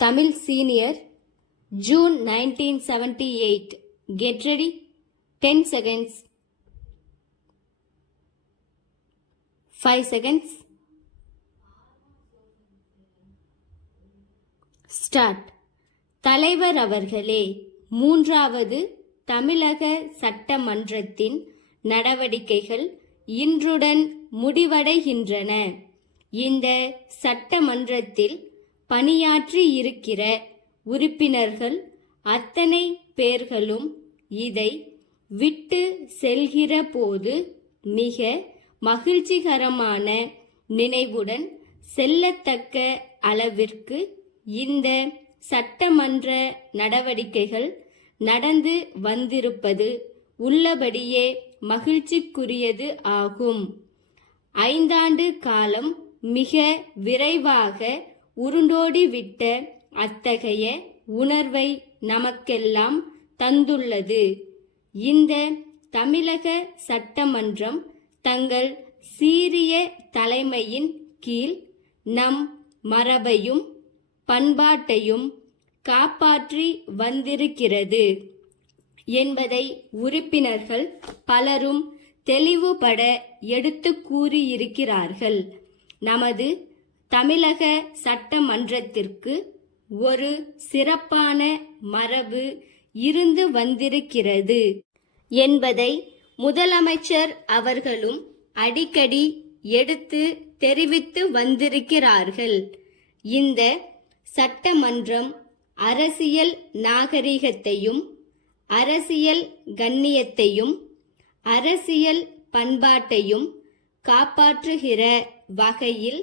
Tamil Senior, June 1978. Get ready. 10 seconds. 5 seconds. Start. தலைவர் அவர்களே, மூன்றாவது தமிழக சட்டமன்றத்தின் நடவடிக்கைகள் இன்றுடன் முடிவடைகின்றன. இந்த சட்டமன்றத்தில் பணியாற்றி இருக்கிற உறுப்பினர்கள் அத்தனை பேர்களும் இதை விட்டு செல்கிற போது மிக மகிழ்ச்சிகரமான நினைவுடன் செல்லத்தக்க அளவிற்கு இந்த சட்டமன்ற நடவடிக்கைகள் நடந்து வந்திருப்பது உள்ளபடியே மகிழ்ச்சிக்குரியது ஆகும். 5 ஆண்டு காலம் மிக விரைவாக உருண்டோடிவிட்ட அத்தகைய உணர்வை நமக்கெல்லாம் தந்துள்ளது. இந்த தமிழக சட்டமன்றம் தங்கள் சீரிய தலைமையின் கீழ் நம் மரபையும் பண்பாட்டையும் காப்பாற்றி வந்திருக்கிறது என்பதை உறுப்பினர்கள் பலரும் தெளிவுபட எடுத்து கூறியிருக்கிறார்கள். நமது தமிழக சட்டமன்றத்திற்கு ஒரு சிறப்பான மரபு இருந்து வந்திருக்கிறது என்பதை முதலமைச்சர் அவர்களும் அடிக்கடி எடுத்து தெரிவித்து வந்திருக்கிறார்கள். இந்த சட்டமன்றம் அரசியல் நாகரிகத்தையும் அரசியல் கண்ணியத்தையும் அரசியல் பண்பாட்டையும் காப்பாற்றுகிற வகையில்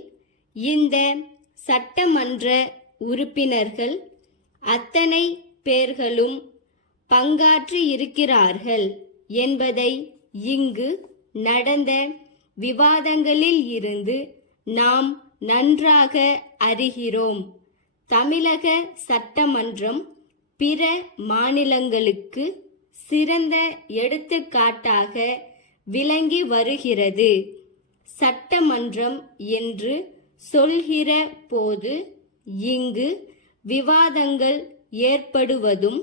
இந்த சட்டமன்ற உறுப்பினர்கள் அத்தனை பேர்களும் பங்காற்றி இருக்கிறார்கள் என்பதை இங்கு நடந்த விவாதங்களில் இருந்து நாம் நன்றாக அறிகிறோம். தமிழக சட்டமன்றம் பிற மாநிலங்களுக்கு சிறந்த எடுத்துக்காட்டாக விளங்கி வருகிறது. சட்டமன்றம் என்று சொல்கிற போது இங்கு விவாதங்கள் ஏற்படுவதும்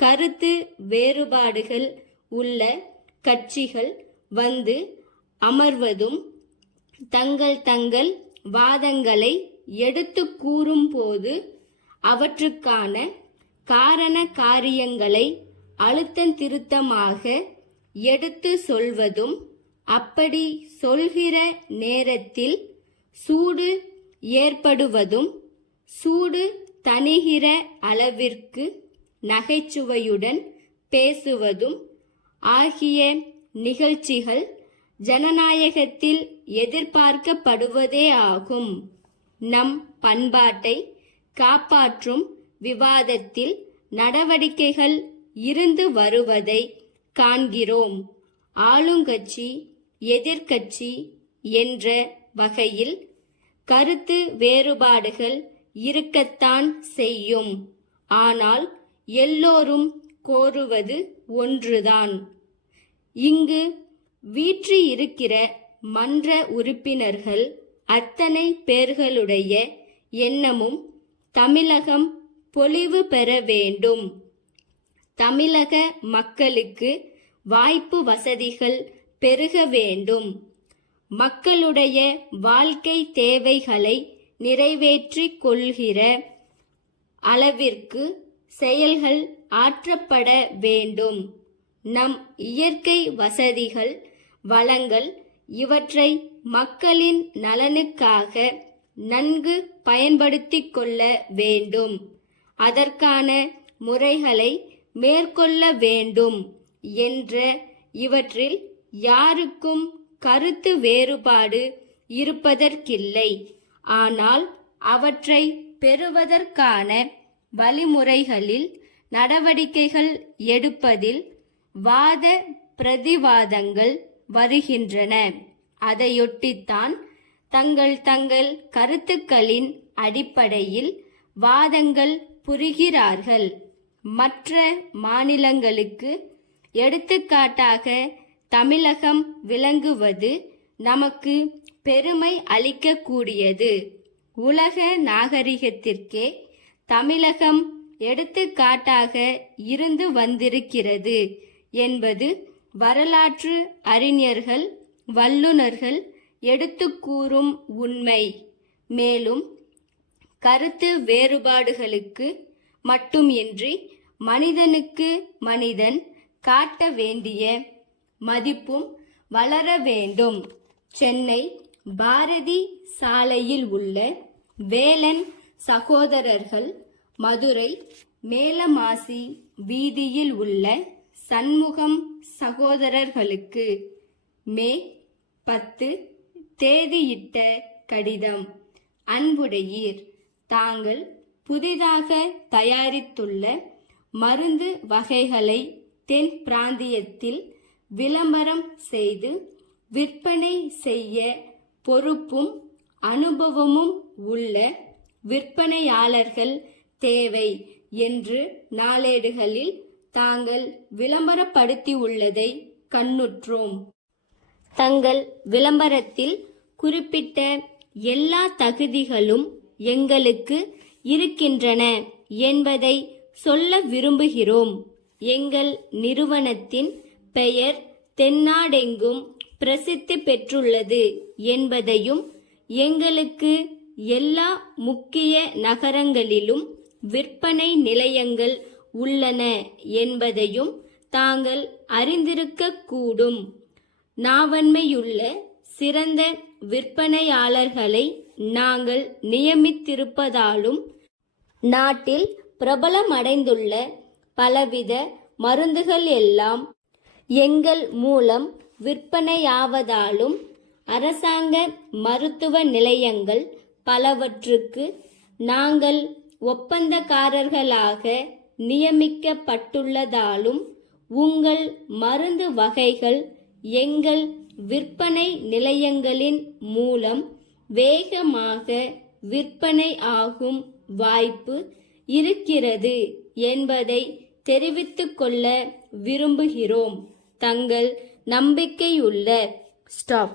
கருத்து வேறுபாடுகள் உள்ள கட்சிகள் வந்து அமர்வதும் தங்கள் வாதங்களை எடுத்து கூறும் போது அவற்றுக்கான காரண காரியங்களை அழுத்தந்திருத்தமாக எடுத்து சொல்வதும் அப்படி சொல்கிற நேரத்தில் சூடு ஏற்படுவதும் சூடு தணிகிற அளவிற்கு நகைச்சுவையுடன் பேசுவதும் ஆகிய நிகழ்ச்சிகள் ஜனநாயகத்தில் எதிர்பார்க்கப்படுவதே ஆகும். நம் பண்பாட்டை காப்பாற்றும் விவாதத்தில் நடவடிக்கைகள் இருந்து வருவதை காண்கிறோம். ஆளுங்கட்சி எதிர்க்கட்சி என்ற வகையில் கருத்து வேறுபாடுகள் இருக்கத்தான் செய்யும். ஆனால் எல்லோரும் கோருவது ஒன்றுதான். இங்கு வீற்றிருக்கிற மன்ற உறுப்பினர்கள் அத்தனை பேர்களுடைய எண்ணமும் தமிழகம் பொலிவு பெற வேண்டும். தமிழக மக்களுக்கு வாய்ப்பு வசதிகள் பெருக வேண்டும். மக்களுடைய வாழ்க்கை தேவைகளை நிறைவேற்றிக் கொள்கிற அளவிற்கு செயல்கள் ஆற்றப்பட வேண்டும். நம் இயற்கை வசதிகள் வளங்கள் இவற்றை மக்களின் நலனுக்காக நன்கு பயன்படுத்திக் கொள்ள வேண்டும். அதற்கான முறைகளை மேற்கொள்ள வேண்டும் என்ற இவற்றில் யாருக்கும் கருத்து வேறுபாடு இருப்பதற்கில்லை. ஆனால் அவற்றை பெறுவதற்கான வழிமுறைகளில் நடவடிக்கைகள் எடுப்பதில் வாத பிரதிவாதங்கள் வருகின்றன. அதையொட்டித்தான் தங்கள் கருத்துக்களின் அடிப்படையில் வாதங்கள் புரிகிறார்கள். மற்ற மாநிலங்களுக்கு எடுத்துக்காட்டாக தமிழகம் விளங்குவது நமக்கு பெருமை அளிக்கக்கூடியது. உலக நாகரிகத்திற்கே தமிழகம் எடுத்துக்காட்டாக இருந்து வந்திருக்கிறது என்பது வரலாற்று அறிஞர்கள் வல்லுனர்கள் எடுத்துக் கூறும் உண்மை. மேலும் கருத்து வேறுபாடுகளுக்கு மட்டுமின்றி மனிதனுக்கு மனிதன் காட்ட வேண்டிய மதிப்பும் வளர வேண்டும். சென்னை பாரதி சாலையில் உள்ள வேலன் சகோதரர்கள், மதுரை மேலமாசி வீதியில் உள்ள சண்முகம் சகோதரர்களுக்கு மே 10 தேதியிட்ட கடிதம். அன்புடையீர், தாங்கள் புதிதாக தயாரித்துள்ள மருந்து வகைகளை தென் பிராந்தியத்தில் விளம்பரம் செய்து விற்பனை செய்ய பொறுப்பும் அனுபவமும் உள்ள விற்பனையாளர்கள் தேவை என்று நாளேடுகளில் தாங்கள் விளம்பரப்படுத்தியுள்ளதை கண்ணுற்றோம். தங்கள் விளம்பரத்தில் குறிப்பிட்ட எல்லா தகுதிகளும் எங்களுக்கு இருக்கின்றன என்பதை சொல்ல விரும்புகிறோம். எங்கள் நிறுவனத்தின் பெயர் தென்னாடெங்கும் பிரசித்தி பெற்றுள்ளது என்பதையும், எங்களுக்கு எல்லா முக்கிய நகரங்களிலும் விற்பனை நிலையங்கள் உள்ளன என்பதையும் தாங்கள் அறிந்திருக்கக்கூடும். நாவன்மையுள்ள சிறந்த விற்பனையாளர்களை நாங்கள் நியமித்திருப்பதாலும், நாட்டில் பிரபலமடைந்துள்ள பலவித மருந்துகள் எல்லாம் எங்கள் மூலம் விற்பனையாவதாலும், அரசாங்க மருத்துவ நிலையங்கள் பலவற்றுக்கு நாங்கள் ஒப்பந்தக்காரர்களாக நியமிக்கப்பட்டுள்ளதாலும், உங்கள் மருந்து வகைகள் எங்கள் விற்பனை நிலையங்களின் மூலம் வேகமாக விற்பனை ஆகும் வாய்ப்பு இருக்கிறது என்பதை தெரிவித்துக் கொள்ள விரும்புகிறோம். தங்கள் நம்பிக்கையுள்ள ஸ்டாப்.